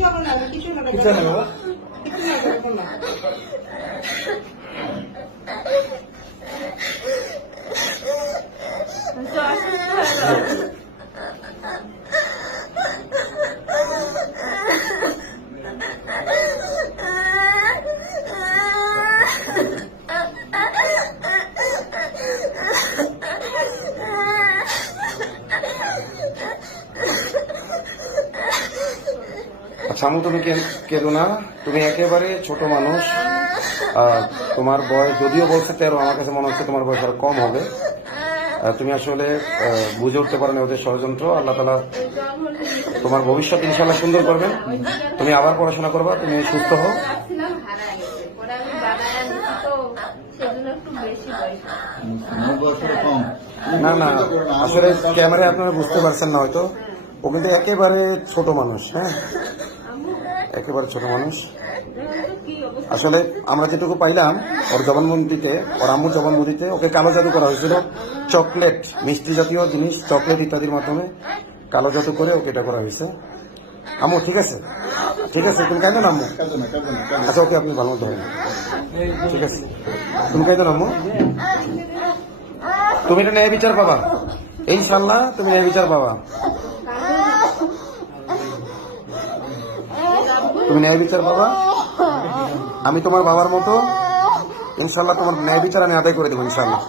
কিছু হবে না, কিছু হবে না, কিছু না বাবা। কিছু না, এরকম না। আচ্ছা আম্মু, তুমি কেঁদো না। তুমি একেবারে ছোট মানুষ। তোমার বয়স যদিও বলছে 13, আমার কাছে মনে হচ্ছে তোমার বয়স আরো কম হবে। তুমি আসলে বুঝে উঠতে পারো না ওদের ষড়যন্ত্র। আল্লাহ তাআলা তোমার ভবিষ্যৎ ইনশাআল্লাহ সুন্দর করবেন। তুমি আবার পড়াশোনা করবা, তুমি সুস্থ হও। না না, আসলে ক্যামেরায় আপনারা বুঝতে পারছেন না হয়তো, ও কিন্তু একেবারে ছোট মানুষ। হ্যাঁ, একেবারে ছোট মানুষ। আসলে আমরা যেটুকু পাইলাম ওর জবানবন্দিতে, ওর আম্মুর জবানবন্দিতে ওকে কালো জাদু করা হয়েছিল। চকলেট, মিষ্টি জাতীয় জিনিস, চকলেট ইত্যাদির মাধ্যমে কালো জাদু করে ওকে এটা করা হয়েছে। আম্মু ঠিক আছে, ঠিক আছে, তুমি কেন আম্মু? আচ্ছা ওকে, আপনি ভালো মতো হবে, ঠিক আছে, তুমি কেন আম্মু? তুমি এটা ন্যায় বিচার পাবা ইনশাল্লাহ, তুমি ন্যায় বিচার পাবা, তুমি ন্যায় বিচার পাবা। আমি তোমার বাবার মতো ইনশাল্লাহ তোমার ন্যায় বিচার আমি আদায় করে দেবো ইনশাল্লাহ।